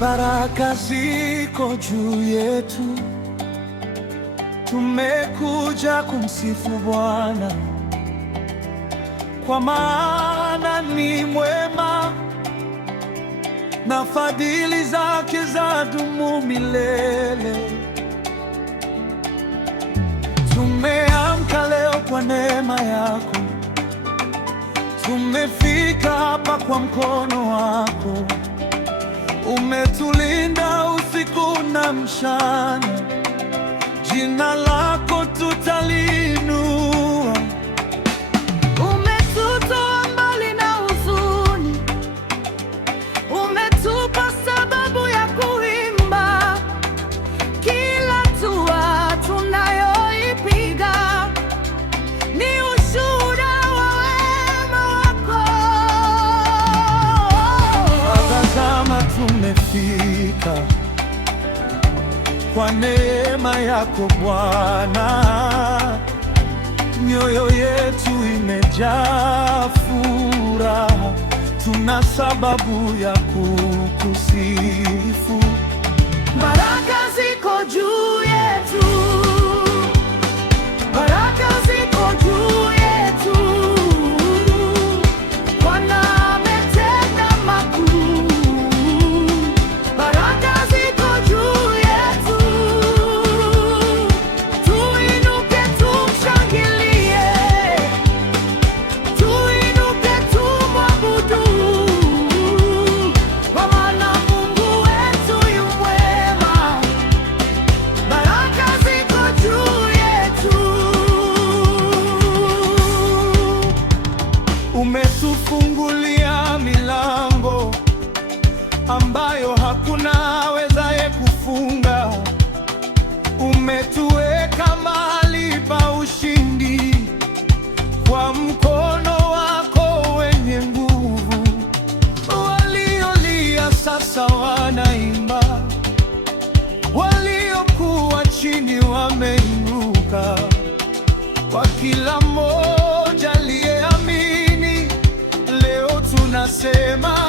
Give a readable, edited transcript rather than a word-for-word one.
Baraka ziko juu yetu, tumekuja kumsifu Bwana, kwa maana ni mwema na fadhili zake zadumu milele. Tumeamka leo kwa neema yako, tumefika hapa kwa mkono wako. Umetulinda usiku na mchana, jina lako tutaliinua. Umetutoa mbali na huzuni, umetupa sababu ya kuimba. Kila hatua tunayoipiga ni ushuhuda wa wema wako. Tazama, tumefika kwa neema yako Bwana, mioyo yetu imejaa furaha, tuna sababu ya kukusifu. Baraka ziko juu yetu, baraka ziko juu yetu. Bwana ametenda makuu. Baraka ziko juu yetu, tuinuke tumshangilie, tuinuke tumwabudu, kwa maana Mungu wetu yu mwema. Baraka ziko juu yetu. Umetufungulia milango ambayo hakuna awezaye kufunga. Umetuweka mahali pa ushindi kwa mkono wako wenye nguvu. Waliolia sasa wanaimba, waliokuwa chini wameinuka. Kwa kila mmoja aliyeamini, leo tunasema